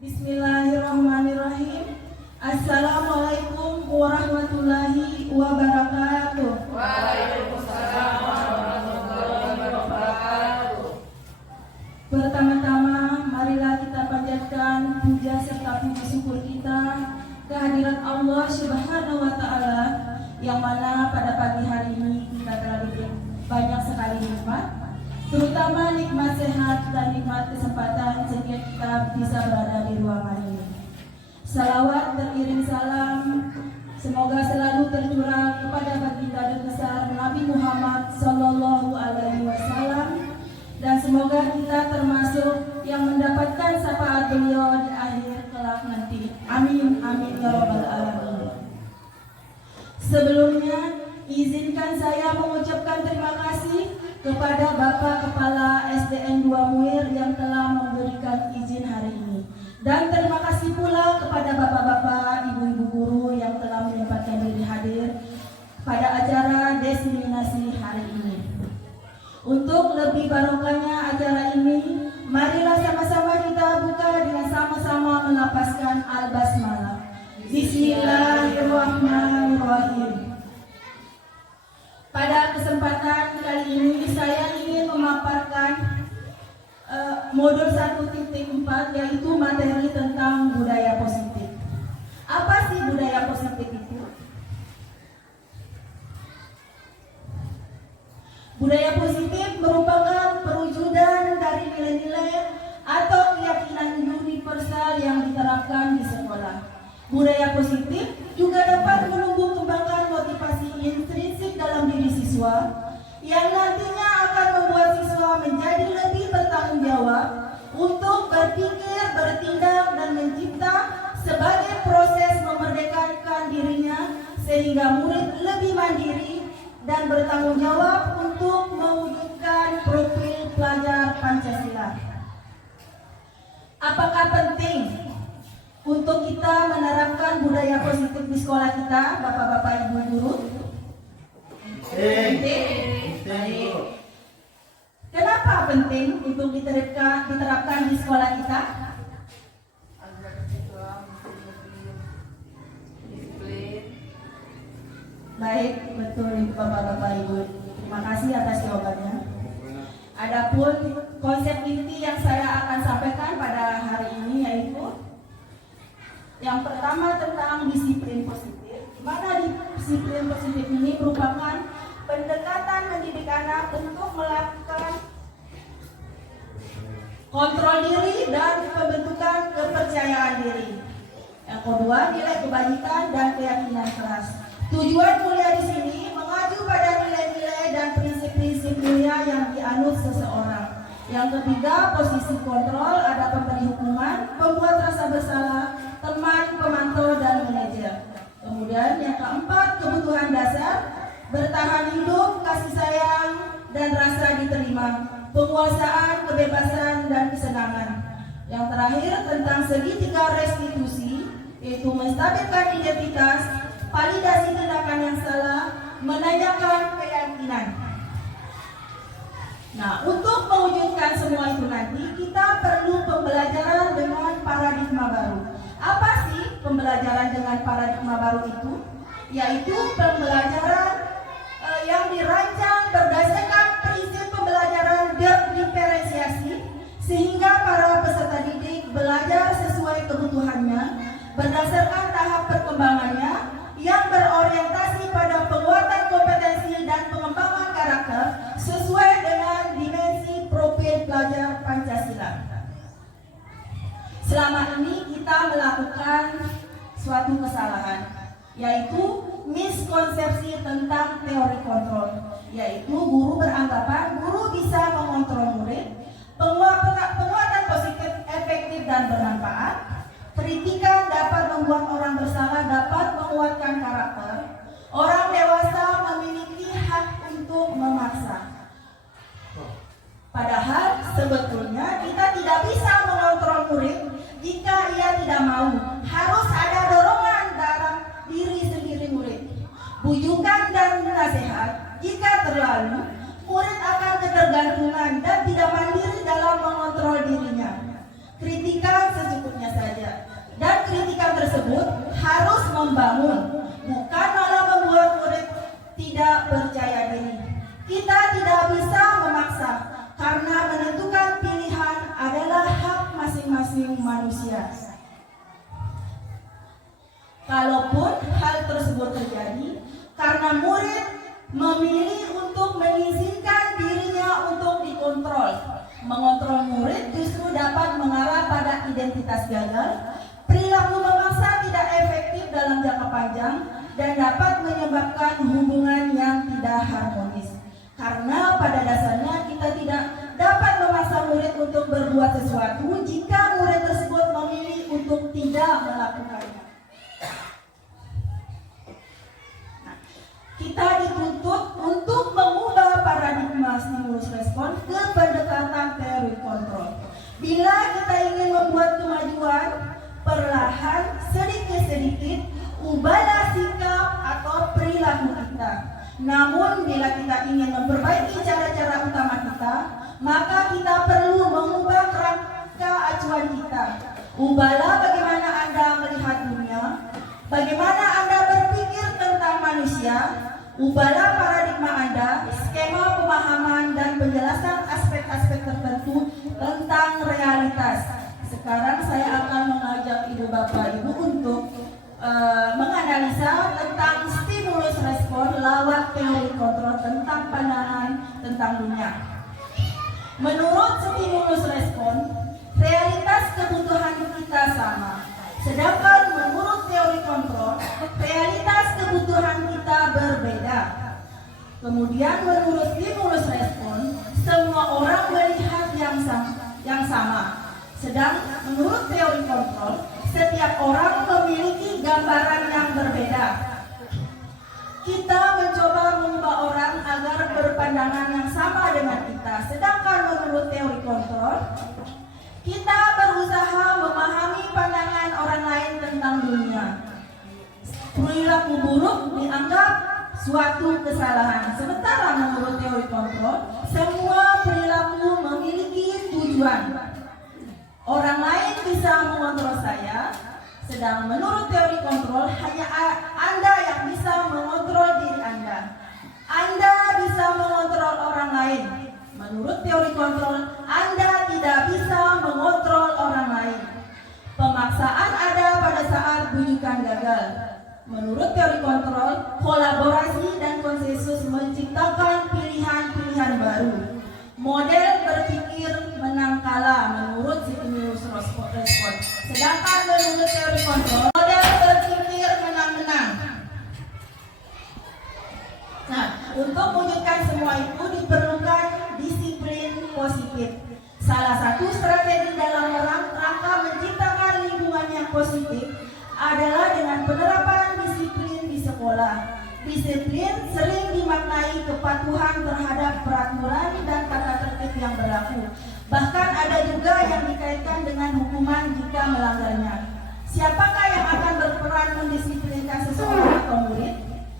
Bismillahirrahmanirrahim. Assalamualaikum warahmatullahi wabarakatuh. Waalaikumsalam warahmatullahi wabarakatuh. Pertama-tama, marilah kita panjatkan puja serta puji syukur kita kehadirat Allah Subhanahu wa Ta'ala, yang mana pada pagi hari ini kita telah diberi banyak sekali nikmat, terutama nikmat sehat dan nikmat kesempatan sehingga kita bisa berada di ruangan ini. Salawat teriring salam semoga selalu tercurah kepada baginda besar Nabi Muhammad Sallallahu Alaihi Wasallam, dan semoga kita termasuk yang mendapatkan syafaat beliau di akhir kelak nanti. Amin amin ya rabbal alamin. Sebelumnya, izinkan saya mengucapkan terima kasih kepada Bapak Kepala SDN 2 Muir yang telah memberikan izin hari ini. Dan terima kasih pula kepada bapak-bapak, ibu-ibu guru yang telah menyempatkan diri hadir pada acara destinasi hari ini. Untuk lebih barokahnya acara ini, marilah sama-sama kita buka dengan sama-sama melapaskan al-basmalah. Bismillahirrahmanirrahim. Pada kesempatan kali ini saya ingin memaparkan modul 1.4, yaitu materi tentang budaya positif. Apa sih budaya positif itu? Budaya positif merupakan perwujudan dari nilai-nilai atau keyakinan universal yang diterapkan di sekolah. Budaya positif juga dapat menumbuh kembangkan motivasi intrinsik dalam diri siswa yang nantinya akan membuat siswa menjadi lebih bertanggung jawab untuk berpikir, bertindak, dan mencipta sebagai proses memerdekakan dirinya sehingga murid lebih mandiri dan bertanggung jawab untuk mewujudkan profil pelajar Pancasila. Apakah penting untuk kita menerapkan budaya positif di sekolah kita, bapak-bapak, ibu guru? Penting. Kenapa penting untuk diterapkan di sekolah kita? Agar siswa lebih disiplin. Baik, betul bapak-bapak, ibu. Terima kasih atas jawabannya. Adapun konsep inti yang saya akan sampaikan pada hari ini yaitu yang pertama tentang disiplin positif. Mana disiplin positif ini merupakan pendekatan mendidik anak untuk melakukan kontrol diri dan pembentukan kepercayaan diri. Yang kedua, nilai kebajikan dan keyakinan keras. Tujuan mulia di sini mengacu pada nilai-nilai dan prinsip-prinsip mulia yang dianut seseorang. Yang ketiga, posisi kontrol, ada pemberi hukuman, pembuat rasa bersalah, teman, pemantau, dan manajer. Kemudian yang keempat, kebutuhan dasar, bertahan hidup, kasih sayang, dan rasa diterima, penguasaan, kebebasan, dan kesenangan. Yang terakhir, tentang segitiga restitusi, yaitu menstabilkan identitas, validasi tindakan yang salah, menanyakan keyakinan. Nah, untuk mewujudkan semua itu nanti, kita perlu pembelajaran dengan paradigma baru. Apa sih pembelajaran dengan paradigma baru itu? Yaitu pembelajaran yang dirancang berdasarkan prinsip pembelajaran diferensiasi, sehingga para peserta didik belajar sesuai kebutuhannya, berdasarkan tahap perkembangannya, yang berorientasi pada penguatan kompetensi dan pengembangan karakter sesuai dengan dimensi profil pelajar Pancasila. Selama ini kita melakukan suatu kesalahan, yaitu miskonsepsi tentang teori kontrol, yaitu guru beranggapan guru bisa mengontrol murid, penguatan positif, efektif, dan bermanfaat, kritikan dapat membuat orang bersalah, dapat menguatkan karakter, orang dewasa memiliki hak untuk memaksa. Padahal sebetulnya kita tidak bisa mengontrol murid jika ia tidak mau. Harus ada dorongan dalam diri sendiri murid. Bujukan dan nasihat, jika terlalu, murid akan ketergantungan dan tidak mandiri dalam mengontrol dirinya. Kritikan secukupnya saja. tersebut harus membangun, bukan malah membuat murid tidak percaya diri. Kita tidak bisa memaksa, karena menentukan pilihan adalah hak masing-masing manusia. Kalaupun hal tersebut terjadi karena murid memilih untuk mengizinkan dirinya untuk dikontrol, mengontrol murid justru dapat mengarah pada identitas gagal. Perilaku memaksa tidak efektif dalam jangka panjang dan dapat menyebabkan hubungan yang tidak harmonis. Karena pada dasarnya kita tidak dapat memaksa murid untuk berbuat sesuatu jika murid tersebut memilih untuk tidak melakukannya. Kita dituntut untuk mengubah paradigma stimulus respon ke pendekatan teori kontrol. Bila kita ingin membuat kemajuan, perlahan, sedikit-sedikit, ubahlah sikap atau perilaku kita. Namun bila kita ingin memperbaiki cara-cara utama kita, maka kita perlu mengubah kerangka acuan kita. Ubahlah bagaimana Anda melihat dunia, bagaimana Anda berpikir tentang manusia. Ubahlah paradigma Anda, skema pemahaman dan penjelasan aspek-aspek tertentu tentang realitas. Sekarang saya akan mengajak Ibu Bapak Ibu untuk menganalisa tentang stimulus respon lewat teori kontrol tentang pandangan tentang dunia. Menurut stimulus respon, realitas kebutuhan kita sama. Sedangkan menurut teori kontrol, realitas kebutuhan kita berbeda. Kemudian menurut stimulus respon, semua orang melihat yang sama. Sedang menurut teori kontrol, setiap orang memiliki gambaran yang berbeda. Kita mencoba mengubah orang agar berpandangan yang sama dengan kita. Sedangkan menurut teori kontrol, kita berusaha memahami pandangan orang lain tentang dunia. Perilaku buruk dianggap suatu kesalahan. Sementara menurut teori kontrol, semua perilaku memiliki tujuan. Orang lain bisa mengontrol saya, sedang menurut teori kontrol hanya Anda yang bisa mengontrol diri Anda. Anda bisa mengontrol orang lain. Menurut teori kontrol, Anda tidak bisa mengontrol orang lain. Pemaksaan ada pada saat bujukan gagal. Menurut teori kontrol, kolaborasi dan konsensus menciptakan pilihan-pilihan baru. Model berpikir menang kalah menurut stimulus respon. Sedangkan menurut teori kontrol, model berpikir menang-menang. Nah, untuk mewujudkan semua itu diperlukan disiplin positif. Salah satu strategi dalam rangka menciptakan lingkungan yang positif adalah dengan penerapan disiplin di sekolah. Disiplin sering dimaknai kepatuhan terhadap peraturan dan tata tertib yang berlaku. Bahkan ada juga yang dikaitkan dengan hukuman jika melanggarnya. Siapakah yang akan berperan mendisiplinkan seseorang atau murid?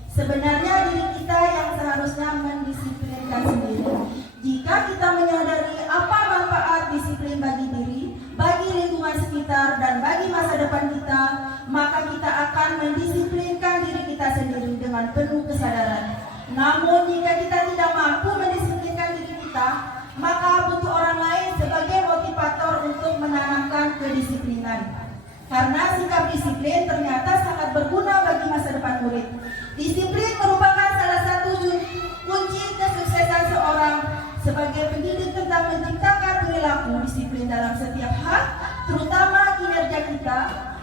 Sebenarnya diri kita yang seharusnya mendisiplinkan sendiri. Jika kita menyadari apa manfaat disiplin bagi diri, bagi lingkungan sekitar, dan bagi masa depan kita, maka kita akan mendisiplinkan diri kita sendiri dengan penuh kesadaran. Namun jika kita tidak mampu mendisiplinkan diri kita, maka butuh orang lain sebagai motivator untuk menanamkan kedisiplinan. Karena sikap disiplin ternyata sangat berguna bagi masa depan murid. Disiplin merupakan salah satu kunci kesuksesan seorang sebagai pendidik tentang menciptakan perilaku disiplin dalam setiap hal, terutama kinerja kita.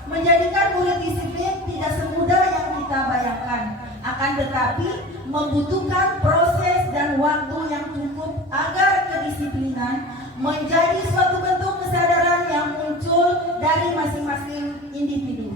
Menjadikan murid disiplin tidak semudah yang kita bayangkan, akan tetapi membutuhkan proses dan waktu yang cukup agar kedisiplinan menjadi suatu bentuk kesadaran yang muncul dari masing-masing individu.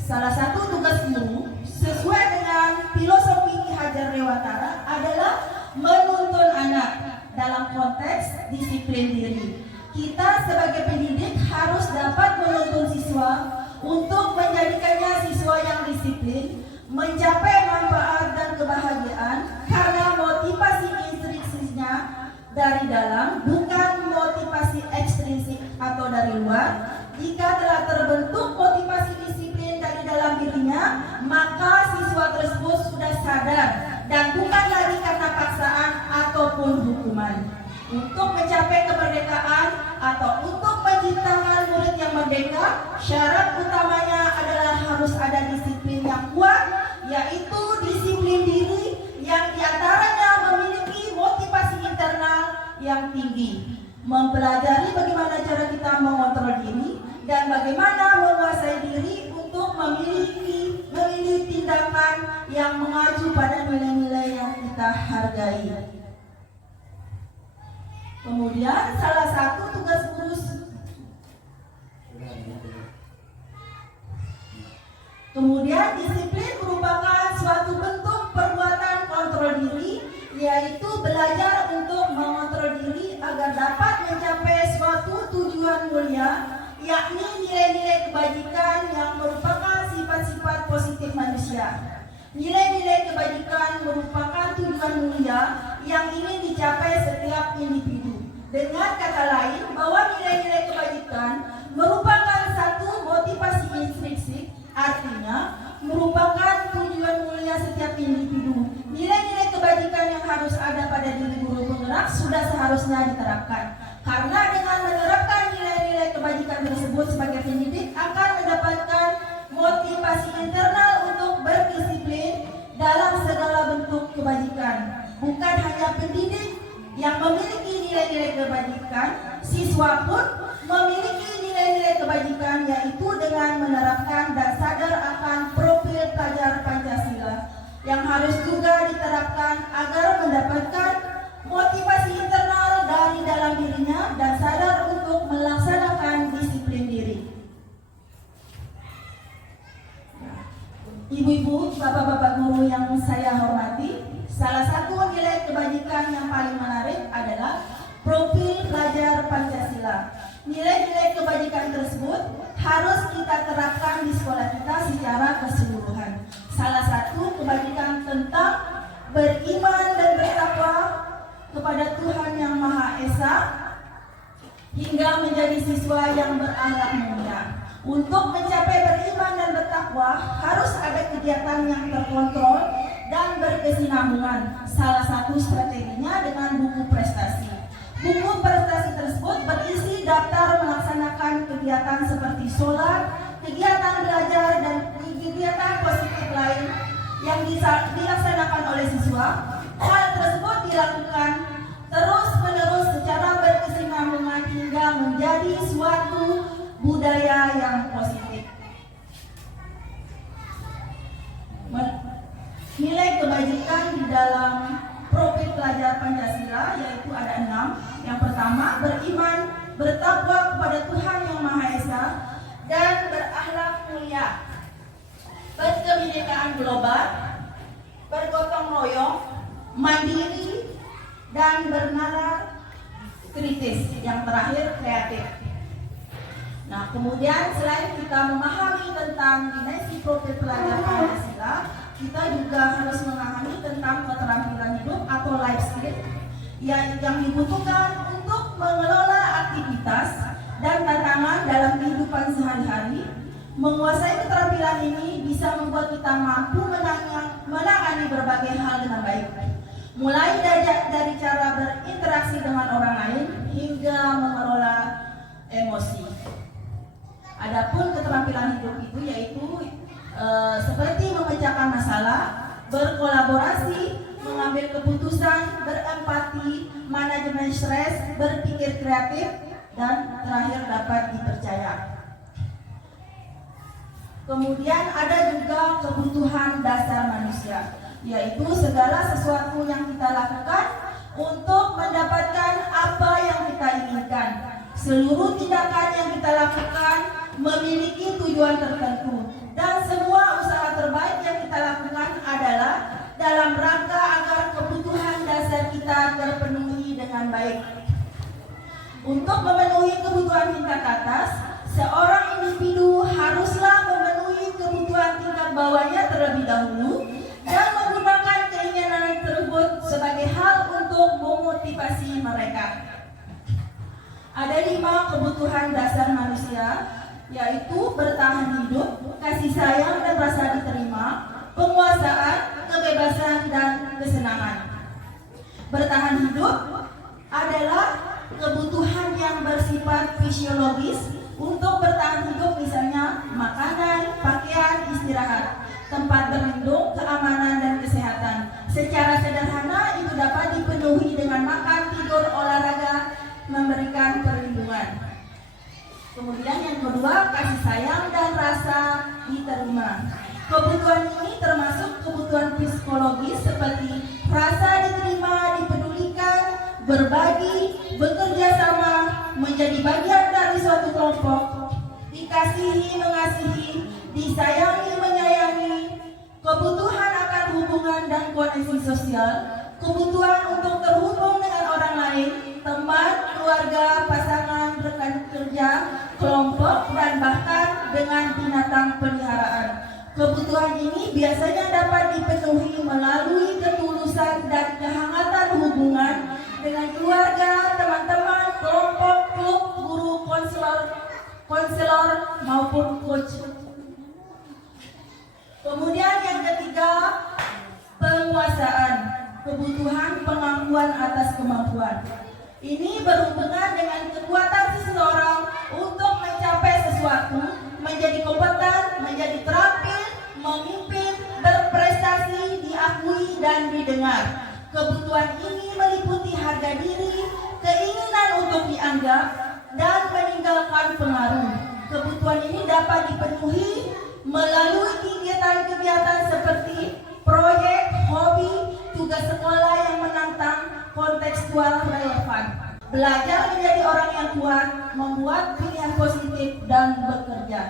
Salah satu tugas guru sesuai dengan filosofi Ki Hajar Dewantara adalah menuntun anak dalam konteks disiplin diri. Kita sebagai pendidik harus dapat menuntun siswa untuk menjadikannya siswa yang disiplin, mencapai manfaat dan kebahagiaan karena motivasi intrinsisnya dari dalam, bukan motivasi ekstrinsik atau dari luar. Jika telah terbentuk motivasi disiplin dari dalam dirinya, maka siswa tersebut sudah sadar dan bukan lagi karena paksaan ataupun hukuman. Untuk mencapai kemerdekaan atau untuk menciptakan murid yang merdeka, syarat utamanya adalah harus ada disiplin yang kuat, yaitu disiplin diri yang diantaranya memiliki motivasi internal yang tinggi, mempelajari bagaimana cara kita mengontrol diri dan bagaimana menguasai diri untuk memilih tindakan yang mengacu pada nilai-nilai yang kita hargai. Kemudian salah satu tugas guru disiplin merupakan suatu bentuk perbuatan kontrol diri, yaitu belajar untuk mengontrol diri agar dapat mencapai suatu tujuan mulia, yakni nilai-nilai kebajikan yang merupakan sifat-sifat positif manusia. Nilai-nilai kebajikan merupakan tujuan mulia yang ingin dicapai setiap individu. Dengan kata lain, bahwa nilai-nilai kebajikan merupakan satu motivasi intrinsik, artinya merupakan tujuan mulia setiap individu. Nilai-nilai kebajikan yang harus ada pada diri guru penggerak sudah seharusnya diterapkan. Karena dengan menerapkan nilai-nilai kebajikan tersebut sebagai pendidik akan mendapatkan motivasi internal untuk berdisiplin dalam segala bentuk kebajikan. Bukan hanya pendidik yang memiliki nilai-nilai kebajikan, siswa pun memiliki nilai-nilai kebajikan, yaitu dengan menerapkan dan sadar akan profil pelajar Pancasila yang harus juga diterapkan agar mendapatkan motivasi internal dari dalam dirinya dan sadar untuk melaksanakan disiplin diri. Ibu-ibu, bapak-bapak guru yang saya hormati, salah satu nilai kebajikan yang paling menarik adalah profil pelajar Pancasila. Nilai-nilai kebajikan tersebut harus kita terapkan di sekolah kita secara keseluruhan. Salah satu kebajikan tentang beriman dan bertakwa kepada Tuhan Yang Maha Esa hingga menjadi siswa yang berakhlak mulia. Untuk mencapai beriman dan bertakwa harus ada kegiatan yang terkontrol dan berkesinambungan. Salah satu strateginya dengan buku prestasi. Buku prestasi tersebut berisi daftar melaksanakan kegiatan seperti sholat, kegiatan belajar, dan kegiatan positif lain yang dilaksanakan oleh siswa. Hal tersebut dilakukan terus-menerus secara berkesinambungan hingga menjadi suatu budaya yang positif. Nilai kebajikan di dalam profil pelajar Pancasila yaitu ada 6. Yang pertama, beriman, bertakwa kepada Tuhan Yang Maha Esa, dan berakhlak mulia, berkebinekaan global, bergotong royong, mandiri, dan bernalar kritis. Yang terakhir, kreatif. Nah, kemudian selain kita memahami tentang dimensi profil pelajar Pancasila, kita juga harus memahami tentang keterampilan hidup atau life skill yang dibutuhkan untuk mengelola aktivitas dan tantangan dalam kehidupan sehari-hari. Menguasai keterampilan ini bisa membuat kita mampu menangani berbagai hal dengan baik, mulai dari cara berinteraksi dengan orang lain hingga mengelola emosi. Adapun keterampilan hidup itu yaitu seperti memecahkan masalah, berkolaborasi, mengambil keputusan, berempati, manajemen stres, berpikir kreatif, dan terakhir dapat dipercaya. Kemudian ada juga kebutuhan dasar manusia, yaitu segala sesuatu yang kita lakukan untuk mendapatkan apa yang kita inginkan. Seluruh tindakan yang kita lakukan memiliki tujuan tertentu, dan semua usaha terbaik yang kita lakukan adalah dalam rangka agar kebutuhan dasar kita terpenuhi dengan baik. Untuk memenuhi kebutuhan tingkat atas, seorang individu haruslah memenuhi kebutuhan tingkat bawahnya terlebih dahulu dan menggunakan keinginan tersebut sebagai hal untuk memotivasi mereka. Ada 5 kebutuhan dasar manusia yaitu bertahan hidup, kasih sayang dan rasa diterima, penguasaan, kebebasan dan kesenangan. Bertahan hidup adalah kebutuhan yang bersifat fisiologis untuk bertahan hidup, misalnya makanan, pakaian, istirahat, tempat berlindung, keamanan dan kesehatan. Secara sederhana itu dapat dipenuhi dengan makan, tidur, olahraga, memberikan perlindungan. Kemudian yang kedua, kasih sayang dan rasa diterima. Kebutuhan ini termasuk kebutuhan psikologis seperti rasa diterima, dipedulikan, berbagi, bekerja sama, menjadi bagian dari suatu kelompok, dikasihi, mengasihi, disayangi, menyayangi, kebutuhan akan hubungan dan koneksi sosial, kebutuhan untuk terhubung dengan orang lain, teman, keluarga, pasangan, rekan kerja, kelompok, dan bahkan dengan binatang peliharaan. Kebutuhan ini biasanya dapat dipenuhi melalui ketulusan dan kehangatan hubungan dengan keluarga, teman-teman, kelompok, klub, guru, konselor maupun coach. Kemudian yang ketiga, penguasaan, kebutuhan pengakuan atas kemampuan. Ini berhubungan dengan kekuatan seseorang untuk mencapai sesuatu, menjadi kompeten, menjadi terampil, memimpin, berprestasi, diakui dan didengar. Kebutuhan ini meliputi harga diri, keinginan untuk dianggap, dan meninggalkan pengaruh. Kebutuhan ini dapat dipenuhi melalui kegiatan-kegiatan seperti proyek, hobi, tugas sekolah yang menantang, kontekstual, relevan. Belajar menjadi orang yang kuat, membuat pilihan positif dan bekerja.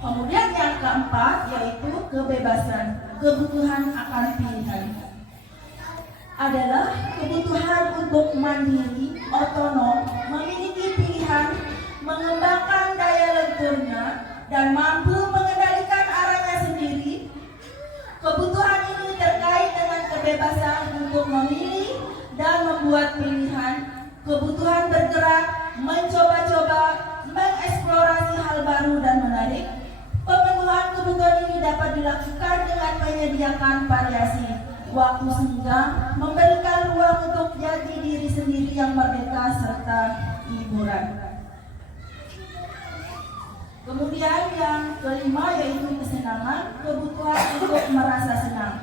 Kemudian yang keempat yaitu kebebasan, kebutuhan akan pilihan. Adalah kebutuhan untuk mandiri, otonom, memiliki pilihan, mengembangkan daya lenturnya, dan mampu mengendalikan arahnya sendiri. Kebutuhan ini terkait dengan kebebasan untuk memilih dan membuat pilihan, kebutuhan bergerak, mencoba-coba, mengeksplorasi hal baru dan menarik. Pemenuhan kebutuhan ini dapat dilakukan dengan menyediakan variasi waktu senggang, memberikan ruang untuk jadi diri sendiri yang merdeka serta hiburan. Kemudian yang kelima yaitu kesenangan, kebutuhan untuk merasa senang.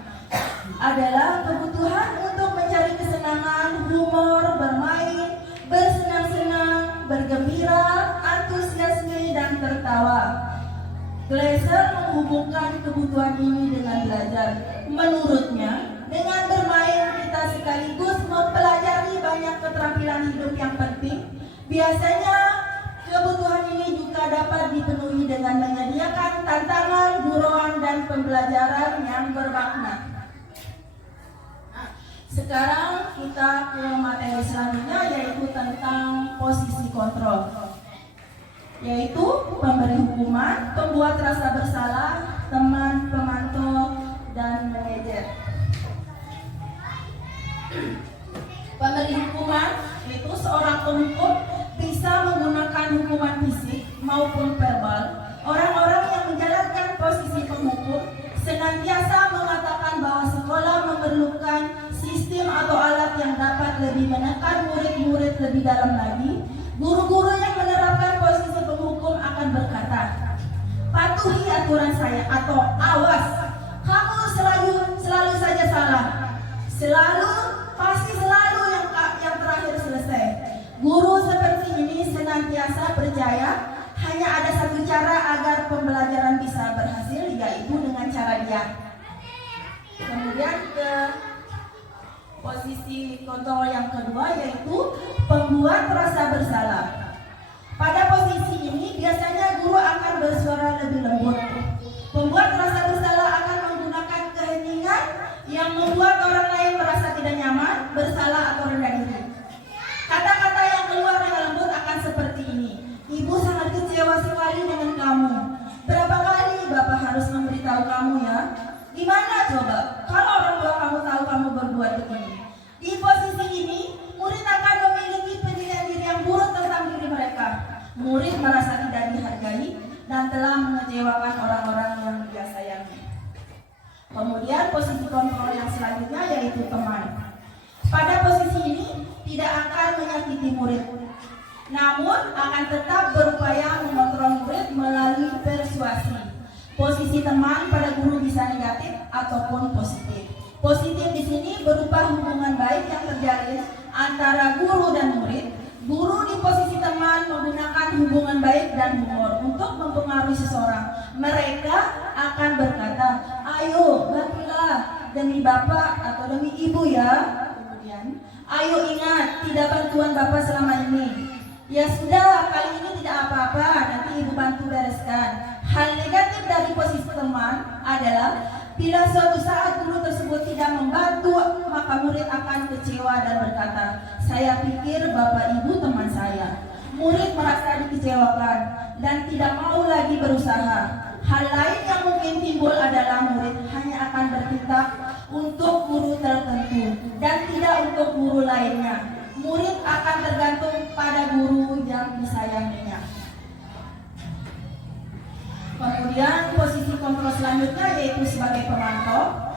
Adalah kebutuhan untuk mencari kesenangan, humor, bermain, bersenang-senang, bergembira, antusiasme, dan tertawa. Gleiser menghubungkan kebutuhan ini dengan belajar. Menurutnya, dengan bermain kita sekaligus mempelajari banyak keterampilan hidup yang penting. Biasanya kebutuhan ini juga dapat dipenuhi dengan menyediakan tantangan, guruan, dan pembelajaran yang bermakna. Sekarang kita ke materi selanjutnya yaitu tentang posisi kontrol. Yaitu pemberi hukuman, pembuat rasa bersalah, teman, pemantau, dan manajer. Pemberi hukuman yaitu seorang penghukum bisa menggunakan hukuman fisik maupun verbal. Orang-orang yang menjalankan posisi penghukum senantiasa mengatakan bahwa sekolah memerlukan sistem atau alat yang dapat lebih menekan murid-murid lebih dalam lagi. Guru-guru yang menerapkan posisi penghukum akan berkata, patuhi aturan saya, atau awas, kamu selalu saja salah, pasti selalu yang terakhir selesai. Guru seperti ini senantiasa percaya hanya ada satu cara agar pembelajaran bisa berhasil, yaitu dengan cara dia. Kemudian ke posisi kontrol yang kedua yaitu pembuat rasa bersalah. Pada posisi ini biasanya guru akan bersuara lebih lembut. Pembuat rasa bersalah akan menggunakan keheningan yang membuat orang lain merasa tidak nyaman, bersalah atau rendah diri. Kata-kata yang keluar dengan lembut akan seperti ini. Ibu sangat kecewa sekali dengan kamu. Berapa kali Bapak harus memberitahu kamu ya? Gimana coba kalau orang tua kamu tahu kamu berbuat begini? Di posisi ini, murid akan memiliki penilaian diri yang buruk tentang diri mereka. Murid merasa tidak dihargai dan telah mengecewakan orang-orang yang dia sayangi. Kemudian posisi kontrol yang selanjutnya yaitu teman. Pada posisi ini tidak akan menyakiti murid, namun akan tetap berupaya mengontrol murid melalui persuasi. Posisi teman pada guru bisa negatif ataupun positif. Positif di sini berupa hubungan baik yang terjalin antara guru dan murid. Guru di posisi teman menggunakan hubungan baik dan humor untuk mempengaruhi seseorang. Mereka akan berkata, ayo bantulah demi bapak atau demi ibu ya. Kemudian, ayo ingat tidak bantuan bapak selama ini. Ya sudah, kali ini tidak apa-apa, nanti ibu bantu bereskan. Hal negatif dari posisi teman adalah bila suatu saat guru tersebut tidak membantu, maka murid akan kecewa dan berkata, saya pikir bapak ibu teman saya. Murid merasa dikecewakan dan tidak mau lagi berusaha. Hal lain yang mungkin timbul adalah murid hanya akan bertindak untuk guru tertentu dan tidak untuk guru lainnya. Murid akan tergantung pada guru yang disayanginya. Kemudian posisi kontrol selanjutnya yaitu sebagai pemantau.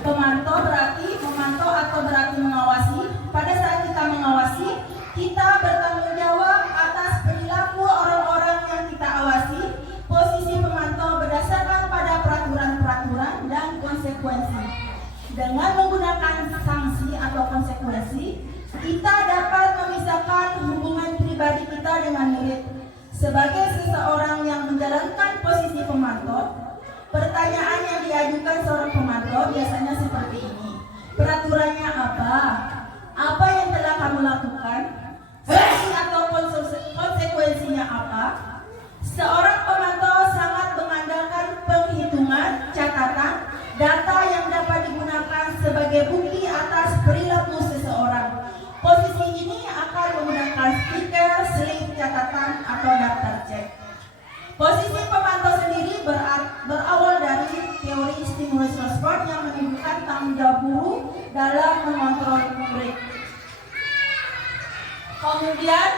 Pemantau berarti memantau atau berarti mengawasi. Pada saat kita mengawasi, kita bertanggung jawab atas perilaku orang-orang yang kita awasi. Posisi pemantau berdasarkan pada peraturan-peraturan dan konsekuensi. Dengan menggunakan sanksi atau konsekuensi, kita dapat memisahkan hubungan pribadi kita dengan murid. Sebagai seseorang yang menjalankan posisi pemantau, pertanyaan yang diajukan seorang pemantau biasanya seperti ini. Peraturannya apa? Apa yang telah kamu lakukan? Sanksi atau konsekuensinya apa? Seorang pemantau sangat mengandalkan penghitungan, catatan, data yang dapat digunakan sebagai bukti atas perilaku seseorang. Posisi ini akan menggunakan stiker, slip, catatan, atau daftar cek. Posisi pemantau sendiri berawal dari teori stimulus respons yang menunjukkan tanggung jawab guru dalam mengontrol murid. Kemudian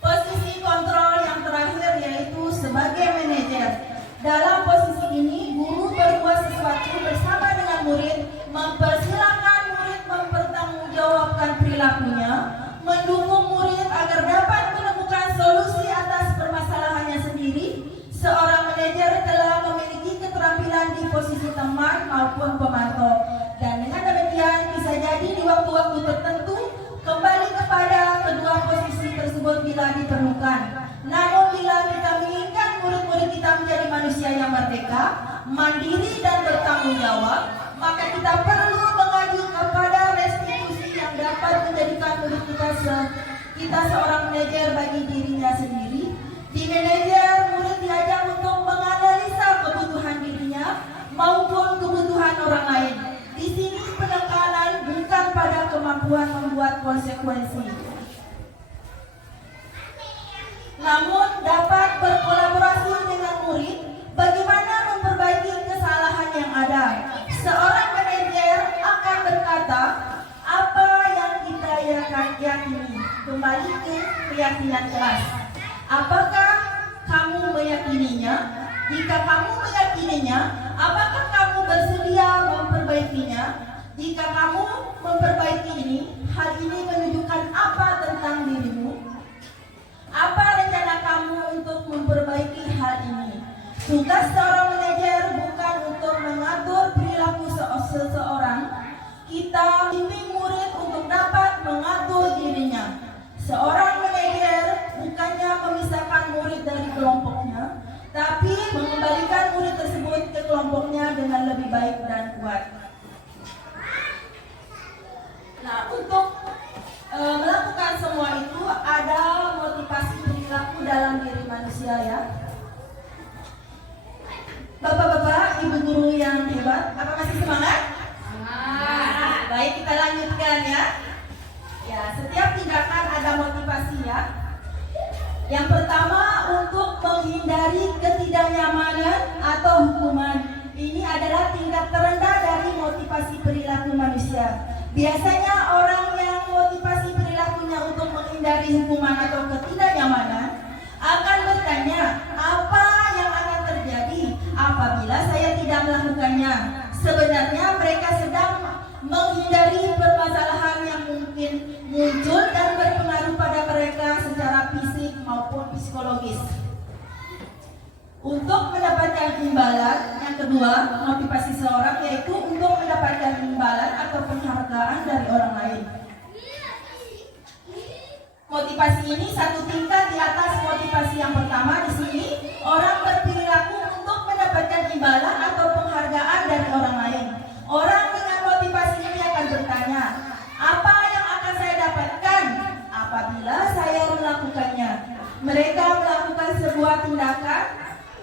posisi kontrol yang terakhir yaitu sebagai manajer. Dalam posisi ini guru berbuat sesuatu bersama dengan murid, mempersilahkan murid mempertanggungjawabkan perilakunya, mendukung murid agar dapat menemukan solusi atas permasalahannya sendiri. Seorang manajer telah memiliki keterampilan di posisi teman maupun pemantau, dan dengan demikian bisa jadi di waktu-waktu tertentu kembali kepada kedua posisi tersebut bila diperlukan. Namun bila kita menginginkan murid-murid kita menjadi manusia yang merdeka, mandiri dan bertanggung jawab, maka kita perlu mengacu kepada restitusi yang dapat menjadikan murid kita seorang manajer bagi dirinya sendiri. Di manajer, murid diajak untuk menganalisa kebutuhan dirinya maupun kebutuhan orang lain. Di sini penekanan bukan pada kemampuan membuat konsekuensi, namun dapat berkolaborasi dengan murid bagaimana memperbaiki kesalahan yang ada. Seorang manajer akan berkata, apa yang kita yakini, kembali ke keyakinan kelas. Apakah kamu meyakininya? Jika kamu meyakininya, apakah kamu bersedia memperbaikinya? Jika kamu memperbaiki ini, hal ini menunjukkan apa tentang dirimu? Apa rencana kamu untuk memperbaiki hal ini? Tugas seorang manajer bukan untuk mengatur perilaku seseorang. Kita bimbing murid untuk dapat mengatur dirinya. Seorang manajer bukannya memisahkan murid dari kelompoknya, tapi mengembalikan murid tersebut ke kelompoknya dengan lebih baik dan kuat. Nah, untuk melakukan semua itu ada motivasi perilaku dalam diri manusia ya. Bapak-bapak, ibu guru yang hebat, apa masih semangat? Semangat. Baik, kita lanjutkan ya. Ya, setiap tindakan ada motivasi ya. Yang pertama, untuk menghindari ketidaknyamanan atau hukuman. Ini adalah tingkat terendah dari motivasi perilaku manusia. Biasanya orang yang motivasi perilakunya untuk menghindari hukuman atau ketidaknyamanan sebenarnya mereka sedang menghindari permasalahan yang mungkin muncul dan berpengaruh pada mereka secara fisik maupun psikologis. Untuk mendapatkan imbalan, yang kedua, motivasi seseorang yaitu untuk mendapatkan imbalan atau penghargaan dari orang lain. Motivasi ini satu tingkat di atas motivasi yang pertama. Di sini orang berperilaku untuk mendapatkan imbalan atau penghargaan dari orang lain. Orang dengan motivasi ini akan bertanya, apa yang akan saya dapatkan apabila saya melakukannya? Mereka melakukan sebuah tindakan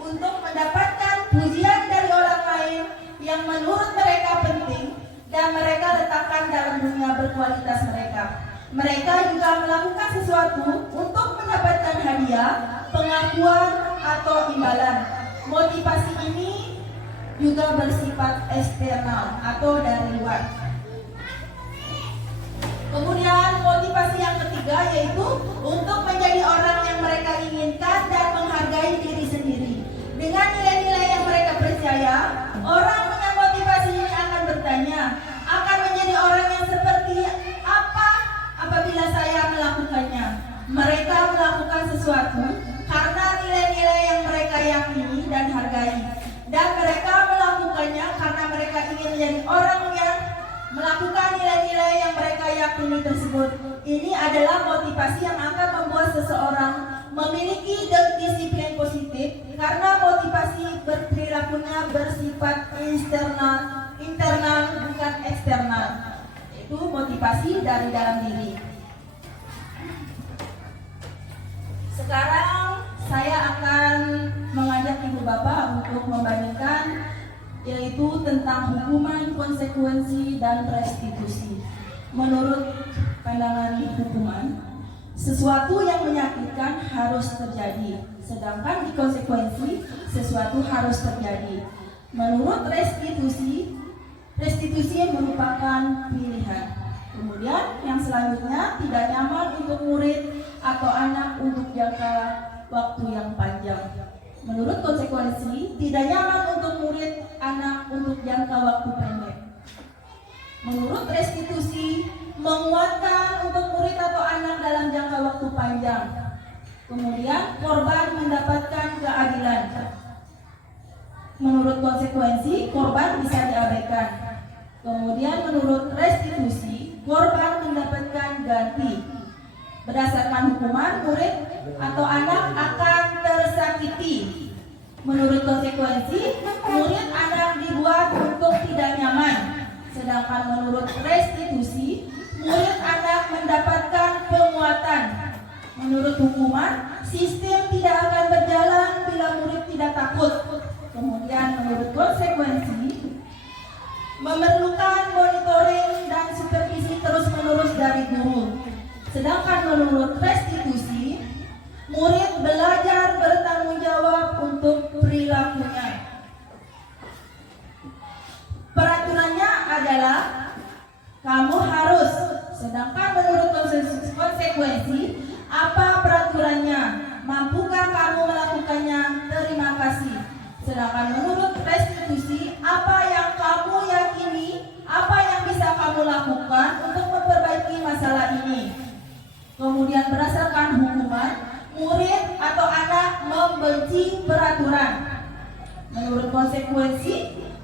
untuk mendapatkan pujian dari orang lain yang menurut mereka penting dan mereka letakkan dalam dunia berkualitas mereka. Mereka juga melakukan sesuatu untuk mendapatkan hadiah, pengakuan, atau imbalan. Motivasi ini juga bersifat eksternal atau dari luar. Kemudian motivasi yang ketiga yaitu untuk menjadi orang yang mereka inginkan dan menghargai diri sendiri. Dengan nilai-nilai yang mereka percaya, orang dengan motivasi ini akan bertanya, akan menjadi orang yang seperti apa apabila saya melakukannya. Mereka melakukan sesuatu karena nilai-nilai yang mereka yakini dan hargai. Dan mereka melakukannya karena mereka ingin menjadi orang yang melakukan nilai-nilai yang mereka yakini tersebut. Ini adalah motivasi yang akan membuat seseorang memiliki disiplin positif karena motivasi berperilakunya bersifat internal bukan eksternal. Itu motivasi dari dalam diri. Sekarang saya akan mengajak ibu bapak untuk membandingkan yaitu tentang hukuman, konsekuensi, dan restitusi. Menurut pandangan hukuman, sesuatu yang menyakitkan harus terjadi, sedangkan di konsekuensi sesuatu harus terjadi. Menurut restitusi merupakan pilihan. Kemudian yang selanjutnya, tidak nyaman untuk murid atau anak untuk jangka waktu yang panjang. Menurut konsekuensi, tidak nyaman untuk murid anak untuk jangka waktu pendek. Menurut restitusi, menguatkan untuk murid atau anak dalam jangka waktu panjang. Kemudian korban mendapatkan keadilan. Menurut konsekuensi, korban bisa diabaikan. Kemudian menurut restitusi, korban mendapatkan ganti. Berdasarkan hukuman, murid atau anak akan tersakiti. Menurut konsekuensi, murid anak dibuat untuk tidak nyaman. Sedangkan menurut restitusi, murid anak mendapatkan penguatan. Menurut hukuman, sistem tidak akan berjalan bila murid tidak takut. Kemudian menurut konsekuensi, memerlukan monitoring dan supervisi terus-menerus dari guru. Sedangkan menurut restitusi, murid belajar bertanggung jawab untuk perilakunya. Peraturannya adalah kamu harus. Sedangkan menurut konsekuensi, apa peraturannya? Mampukah kamu melakukannya? Terima kasih. Sedangkan menurut restitusi, apa yang kamu yakini, apa yang bisa kamu lakukan untuk memperbaiki masalah ini. Kemudian berdasarkan hukuman, murid atau anak membenci peraturan. Menurut konsekuensi,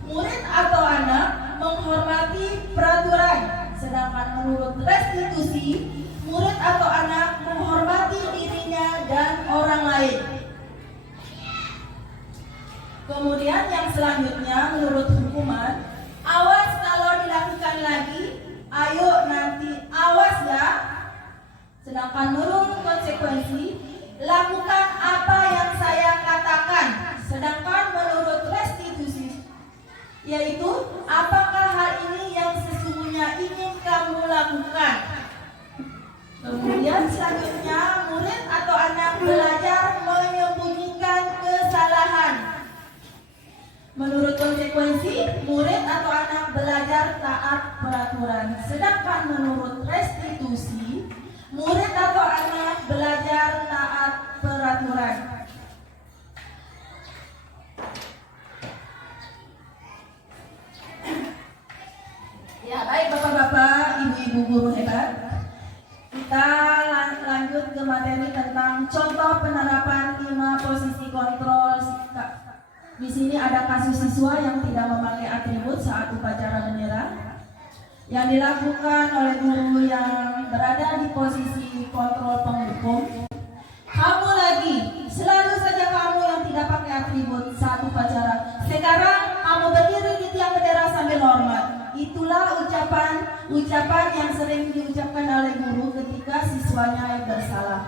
murid atau anak menghormati peraturan. Sedangkan menurut restitusi, murid atau anak menghormati dirinya dan orang lain. Kemudian yang selanjutnya menurut hukuman, awas kalau dilakukan lagi, ayo nanti awas ya. Sedangkan menurut konsekuensi, lakukan apa yang saya katakan. Sedangkan menurut restitusi, yaitu apakah hal ini yang sesungguhnya ingin kamu lakukan. Kemudian selanjutnya, murid atau anak belajar menyembunyikan kesalahan. Menurut konsekuensi, murid atau anak belajar taat peraturan. Sedangkan menurut restitusi, murid atau anak belajar taat peraturan. materi tentang contoh penerapan 5 posisi kontrol. Di sini ada kasus siswa yang tidak memakai atribut saat upacara bendera yang dilakukan oleh guru yang berada di posisi kontrol penghukum. Kamu lagi, selalu saja kamu yang tidak pakai atribut saat upacara. Sekarang kamu berdiri di tiang bendera sambil hormat. Itulah ucapan yang sering diucapkan oleh guru ketika siswanya yang bersalah.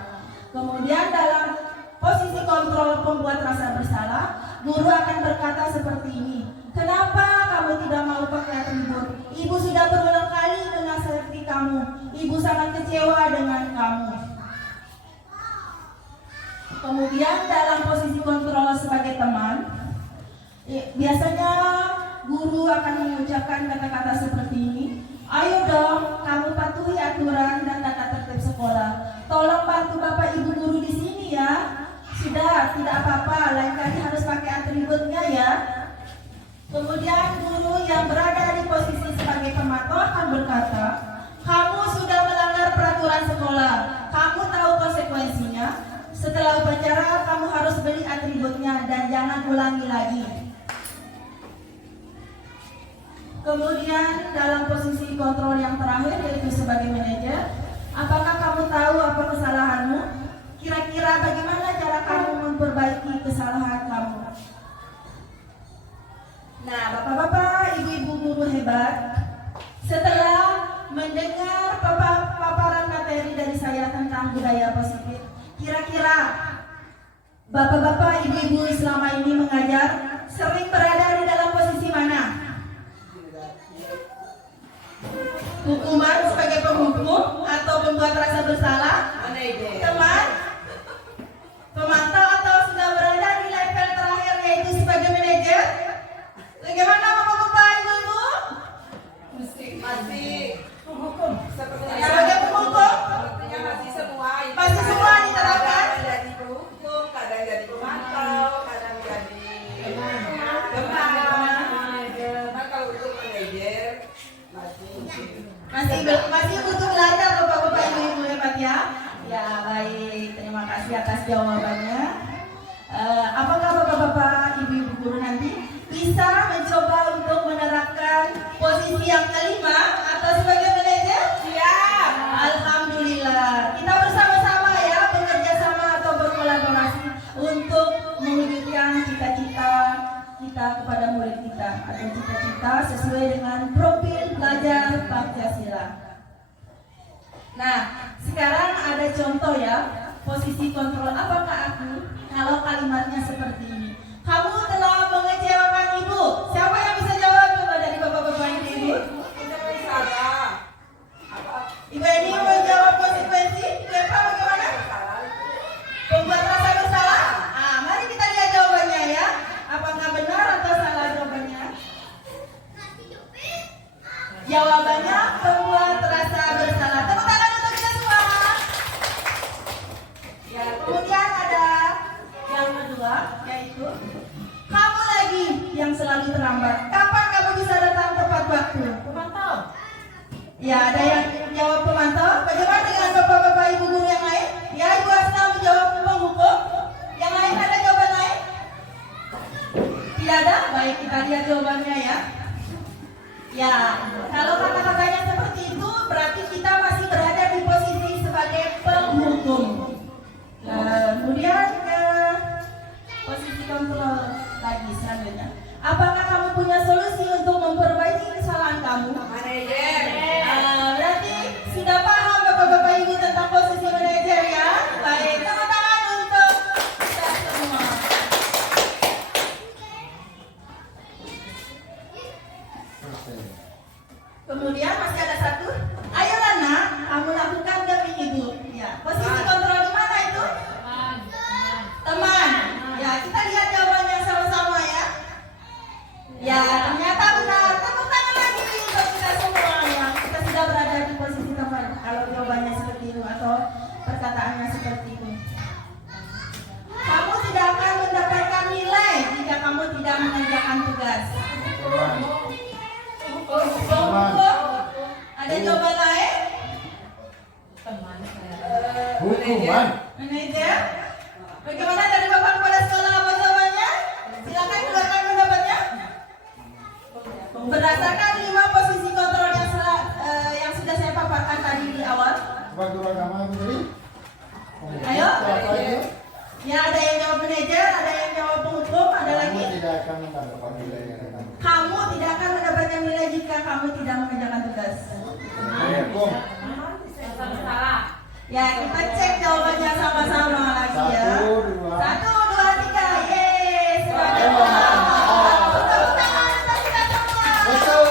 Kemudian dalam posisi kontrol pembuat rasa bersalah, guru akan berkata seperti ini. Kenapa kamu tidak mau pakai atribut? Ibu sudah berulang kali menasihati kamu. Ibu sangat kecewa dengan kamu. Kemudian dalam posisi kontrol sebagai teman, biasanya guru akan mengucapkan kata-kata seperti ini. Ayo dong, kamu patuhi aturan dan tata tertib sekolah. Tolong bantu Bapak Ibu guru di sini ya. Sudah, tidak apa-apa, lain kali harus pakai atributnya ya. Kemudian guru yang berada di posisi sebagai pemantau akan berkata, kamu sudah melanggar peraturan sekolah. Kamu tahu konsekuensinya. Setelah upacara, kamu harus beli atributnya dan jangan ulangi lagi. Kemudian dalam posisi kontrol yang terakhir, yaitu sebagai manajer, apakah kamu tahu apa kesalahanmu? Kira-kira bagaimana cara kamu memperbaiki kesalahan kamu? Nah, bapak-bapak, ibu-ibu guru hebat, setelah mendengar paparan materi dari saya tentang budaya positif, kira-kira bapak-bapak, ibu-ibu selama ini mengajar sering berada di dalam posisi mana? Hukuman sebagai penghukum atau pembuat rasa bersalah? Teman? Pemantau atau sudah berada di level terakhir yaitu sebagai manajer? Bagaimana bapak-bapak, ibu-ibu? Masih penghukum. Sebagai penghukum? Sepertinya masih semua. Masih semua diterapkan? Kadang jadi penghukum, kadang jadi pemantau, kadang jadi teman. Kalau untuk manajer masih butuh belajar bapak-bapak, ibu-ibu hebat ya. Ya baik, terima kasih atas jawabannya. Apakah bapak-bapak, ibu-ibu guru nanti bisa mencoba untuk menerapkan posisi yang kelima atau sebagai manajer? Siap. Alhamdulillah. Kita bersama-sama ya, bekerja sama atau berkolaborasi untuk mewujudkan cita-cita kita kepada murid kita atau cita-cita sesuai dengan profil belajar Pancasila. Nah, sekarang ada contoh ya, posisi kontrol. Apakah aku kalau kalimatnya seperti ini? Kamu telah mengecewakan ibu. Siapa yang bisa jawab coba dari bapak-bapak ibu? Ibu ini menjawab konsekuensi. Ibu Eva bagaimana? Pembuat rasa bersalah? Mari kita lihat jawabannya ya. Apakah benar atau salah jawabannya? Jawabannya pembuat rasa bersalah. Tepuk tangan untuk kita semua. Ya, kemudian ada yang kedua, yaitu kamu lagi yang selalu terlambat. Kapan kamu bisa datang tepat waktu? Pemantau. Ya, ada yang jawab pemantau. Bagaimana dengan bapak-bapak ibu guru yang lain? Ya, Ibu Asna menjawab penghukum. Yang lain ada jawaban lain? Tidak ada? Baik, kita lihat jawabannya ya. Ya, kalau kata-katanya seperti itu, berarti kita masih berada di posisi sebagai penghukum. Kemudian ke posisi kontrol lagi selanjutnya. Apakah kamu punya solusi untuk memperbaiki kesalahan kamu? manajer. Berarti sudah paham bapak-bapak ibu tentang posisi manajer ya? Baik, tepuk tangan untuk kita semua. Kemudian masih ada satu. Ayo Lana, kamu lakukan demi ibu. Ya, posisi kontrol di mana itu? Teman. Ya, kita lihat jawabannya sama-sama ya. Ya, ternyata benar. Tepuk tangan lagi untuk kita semua. Hukuman. Manajer, bagaimana dari Bapak Kepala Sekolah apa jawabannya? Silakan keluarkan pendapatnya. Berdasarkan 5 posisi kontrol yang sudah saya paparkan tadi di awal. Sebagai orang agama tadi. Ayo. Apa itu? Ya, ada yang jawab manajer, ada yang jawab penghukum, ada Kamu lagi. tidak akan mendapatkan nilai yang akan. Kamu tidak akan mendapatkan nilai jika kamu tidak mengerjakan tugas. Hukum. Ya, kita cek jawabannya sama-sama lagi ya. 1, 2. 1, 2, 3, yeay. Semuanya. Ayo. Tepuk tangan untuk kita semua. Betul.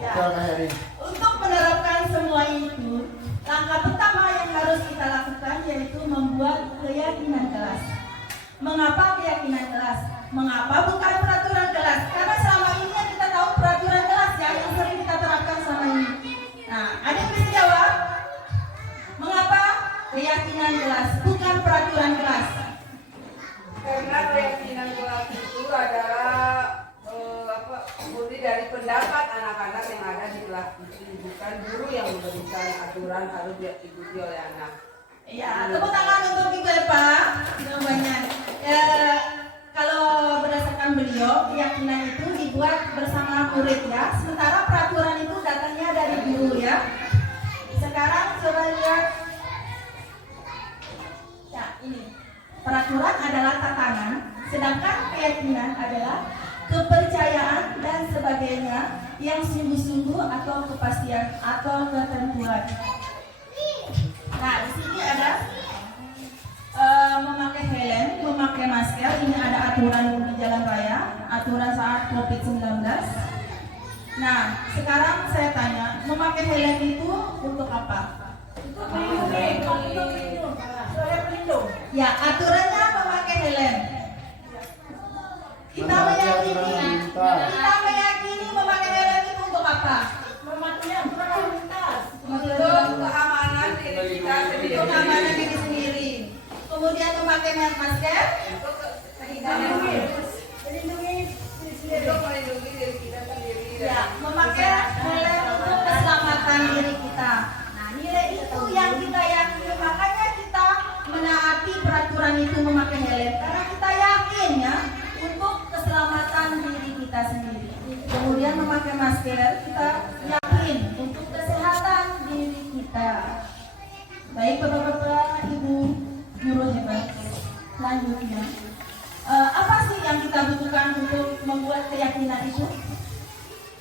Ya. Betul, Kak Heri. Untuk menerapkan semua itu, langkah pertama yang harus kita lakukan yaitu membuat keyakinan kelas. Mengapa keyakinan kelas? Mengapa bukan peraturan kelas? Karena selama ini yang kita tahu peraturan kelas ya yang sering kita terapkan selama ini. Nah, ada yang bisa jawab? Mengapa keyakinan kelas bukan peraturan kelas? Karena keyakinan kelas itu adalah murni dari pendapat anak-anak yang ada di kelas itu, bukan guru yang memberikan aturan harus diikuti oleh anak. Ya, tepuk tangan untuk Ibu Eva. Jawabannya. Kalau berdasarkan beliau, keyakinan itu dibuat bersama murid ya. Sementara peraturan itu datangnya dari guru ya. Sekarang coba lihat. Ya, ini. Peraturan adalah tatanan, sedangkan keyakinan adalah kepercayaan dan sebagainya yang sungguh-sungguh atau kepastian atau ketentuan. Nah, di sini ada memakai helm, memakai masker. Ini ada aturan di jalan raya, aturan saat COVID-19. Nah, sekarang saya tanya, memakai helm itu untuk apa? Untuk pelindung. Ya, aturannya memakai helm. Kita meyakini memakai helm itu untuk apa? Mematuhi aturan lalu lintas. Untuk keamanan diri kita sendiri. Untuk keamanan diri sendiri. Kemudian memakai masker. Untuk Melindungi untuk melindungi diri kita sendiri. Ya, memakai helm untuk keselamatan diri kita. Nah, nilai itu yang kita yakini. Makanya kita menaati peraturan itu memakai helm karena kita yakin ya untuk keselamatan diri kita sendiri. Kemudian memakai masker, kita yakin untuk kesehatan diri kita. Baik Bapak-bapak, Ibu guru hebat. Selanjutnya, apa sih yang kita butuhkan untuk membuat keyakinan itu?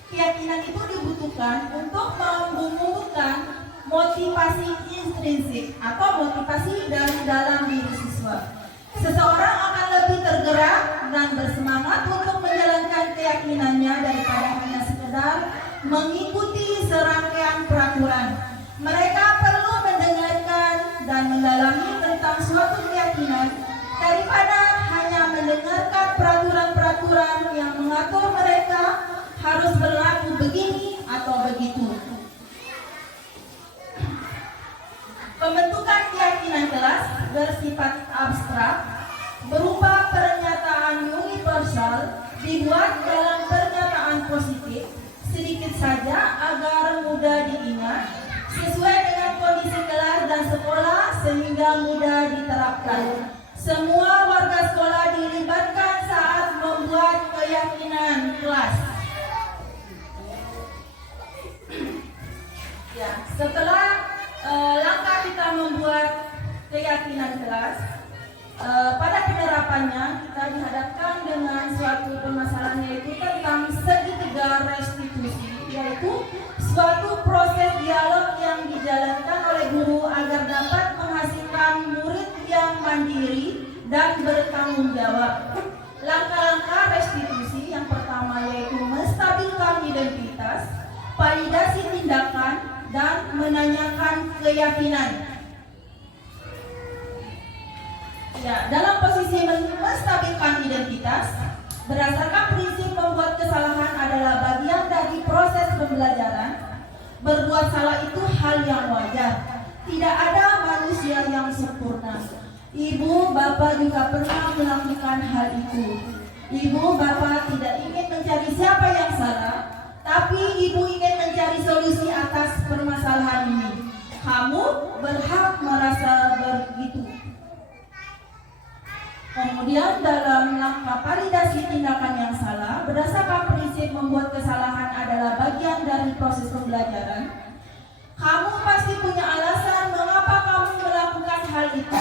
Keyakinan itu dibutuhkan untuk membukukan motivasi intrinsik atau motivasi dari dalam diri siswa. Seseorang akan lebih tergerak dan bersemangat untuk menjalankan keyakinannya daripada hanya sekedar mengikuti serangkaian peraturan. Mereka perlu mendengarkan dan mendalami tentang suatu keyakinan daripada hanya mendengarkan peraturan-peraturan yang mengatur mereka harus berlaku begini atau begitu. Pembentukan keyakinan kelas bersifat abstrak berupa pernyataan universal dibuat dalam pernyataan positif sedikit saja agar mudah diingat sesuai dengan kondisi kelas dan sekolah sehingga mudah diterapkan. Semua warga sekolah dilibatkan saat membuat keyakinan kelas. Ya, setelah langkah kita membuat keyakinan kelas, pada penerapannya kita dihadapkan dengan suatu permasalahan yaitu tentang segitiga restitusi, yaitu suatu proses dialog yang dijalankan oleh guru agar dapat menghasilkan murid yang mandiri dan bertanggung jawab. Langkah-langkah restitusi yang pertama yaitu menstabilkan identitas, validasi tindakan, dan menanyakan keyakinan. Ya, dalam posisi menstabilkan identitas, berdasarkan prinsip membuat kesalahan adalah bagian dari proses pembelajaran. Berbuat salah itu hal yang wajar. Tidak ada manusia yang sempurna. Ibu, bapak juga pernah melakukan hal itu. Ibu, bapak tidak ingin mencari siapa yang salah, Tapi ibu ingin mencari solusi atas permasalahan ini. Kamu berhak merasa begitu. Kemudian dalam langkah validasi tindakan yang salah, berdasarkan prinsip membuat kesalahan adalah bagian dari proses pembelajaran. Kamu pasti punya alasan mengapa kamu melakukan hal itu.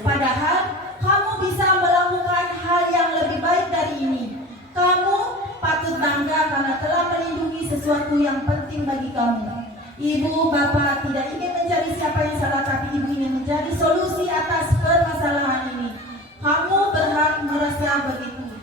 Padahal kamu bisa melakukan hal yang lebih baik dari ini. Kamu patut bangga karena telah melindungi sesuatu yang penting bagi kamu. Ibu, bapak tidak ingin mencari siapa yang salah, tapi ibu ingin mencari solusi atas permasalahan ini. Kamu berhak merasa begitu.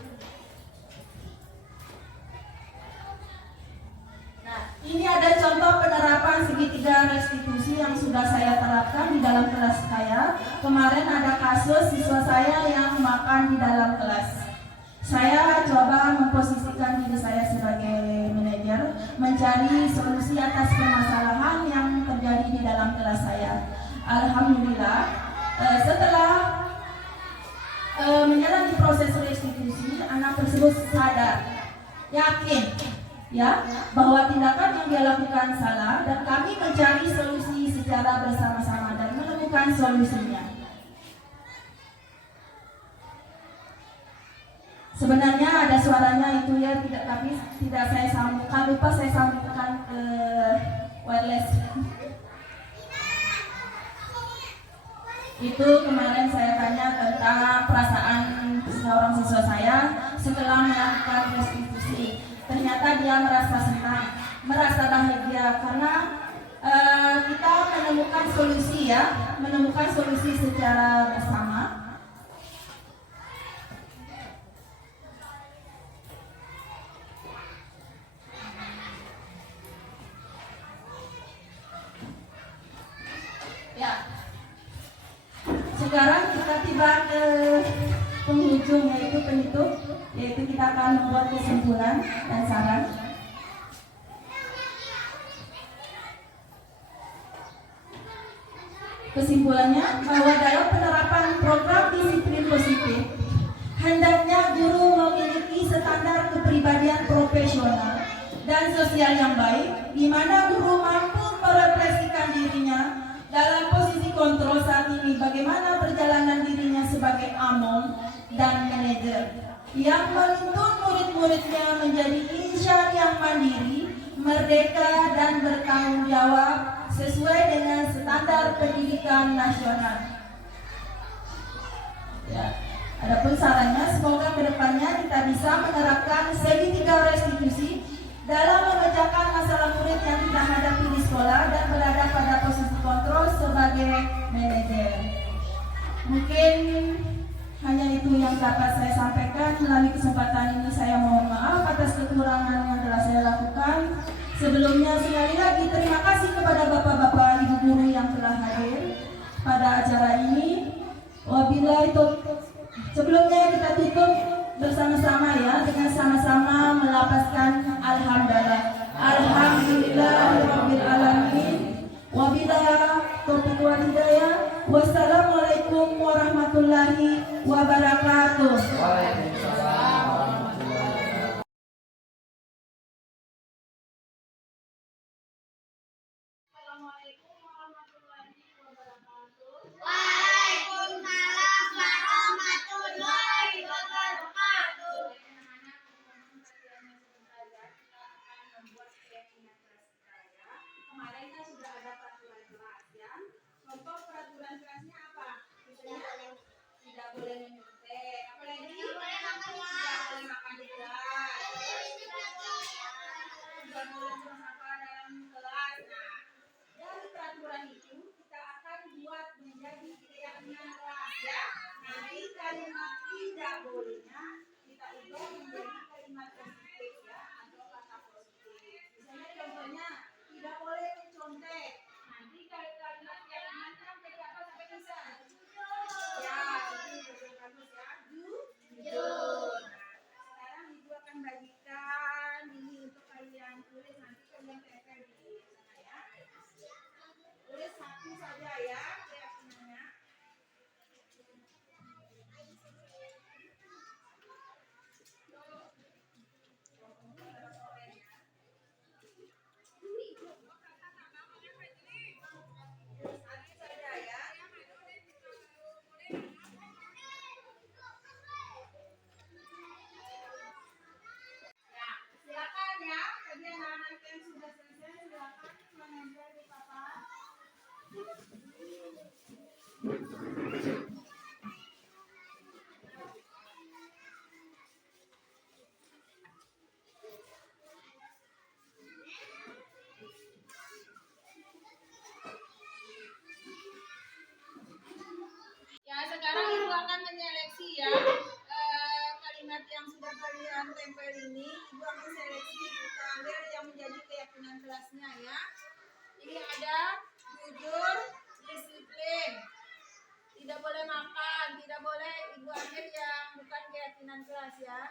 Nah, ini ada contoh penerapan segitiga restitusi yang sudah saya terapkan di dalam kelas saya. Kemarin ada kasus siswa saya yang makan di dalam kelas. Saya coba memposisikan diri saya sebagai manajer, mencari solusi atas permasalahan yang terjadi di dalam kelas saya. Alhamdulillah, setelah menjalani proses restitusi, anak tersebut sadar, yakin, ya, bahwa tindakan yang dia lakukan salah, dan kami mencari solusi secara bersama-sama dan menemukan solusinya. Sebenarnya ada suaranya itu ya, tapi tidak saya sambungkan, lupa saya sambungkan ke wireless. Itu kemarin saya tanya tentang perasaan seorang siswa saya setelah melakukan restitusi. Ternyata dia merasa senang, merasa bahagia karena kita menemukan solusi ya, menemukan solusi secara bersama. Ya. Sekarang kita tiba ke penghujung, yaitu penutup, yaitu kita akan membuat kesimpulan dan saran. Kesimpulannya bahwa dalam penerapan program disiplin positif, hendaknya guru memiliki standar kepribadian profesional dan sosial yang baik, di mana guru mampu merefleksikan dirinya dalam posisi kontrol saat ini, bagaimana perjalanan dirinya sebagai among dan manajer yang menuntun murid-muridnya menjadi insan yang mandiri, merdeka dan bertanggung jawab sesuai dengan standar pendidikan nasional. Ya, adapun sarannya, semoga kedepannya kita bisa menerapkan segitiga restitusi dalam memecahkan masalah murid yang kita hadapi di sekolah dan berada pada posisi kontrol sebagai manajer. Mungkin hanya itu yang dapat saya sampaikan melalui kesempatan ini. Saya mohon maaf atas kekurangan yang telah saya lakukan. Sebelumnya sekali lagi terima kasih kepada bapak-bapak, ibu guru yang telah hadir pada acara ini. Wabillahi taufiq. Sebelumnya kita tutup bersama-sama ya, dengan sama-sama melapaskan alhamdulillah. Alhamdulillahirabbil alamin. Wabillahi taufiq wal hidayah. Wassalamualaikum warahmatullahi wabarakatuh. Waalaikumsalam. Assalamualaikum warahmatullahi wabarakatuh. Waalaikumsalam warahmatullahi wabarakatuh. Kemarin kan sudah ada peraturan kelas ya. Contoh peraturan kelasnya apa? Tidak boleh menyuntik. Apalagi tidak boleh makan di kelas. Tidak boleh buang sampah dalam kelas. Nah, dari peraturan itu kita akan buat menjadi keyakinan kelas ya. Nanti kalimat tidak bolehnya kita ubah menjadi kalimat positif ya, atau kata positif. Misalnya contohnya tidak boleh mencontek. Nanti kalimat yang nanti sampai apa sampai bisa? Ya, itu Ya, sekarang Ibu akan menyeleksi ya kalimat yang sudah kalian tempel ini. Ibu akan seleksi, kita ambil yang menjadi keyakinan kelasnya ya. Ini ada jujur, disiplin, tidak boleh makan, tidak boleh. Ibu ambil yang bukan keyakinan kelas ya.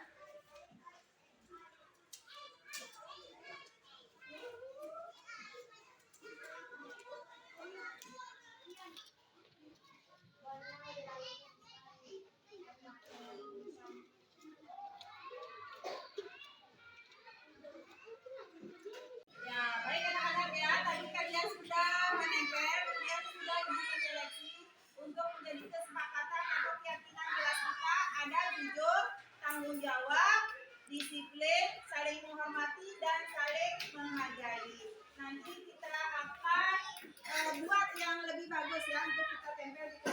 Ya, baik anak-anak ya, tadi kalian sudah menempel, kalian sudah Ibu menyeleksi untuk menjadi kesepakatan atau keyakinan kelas kita ada jujur, tanggung jawab, disiplin, saling menghormati, dan saling menghargai. Nanti kita akan buat yang lebih bagus ya untuk kita tempel di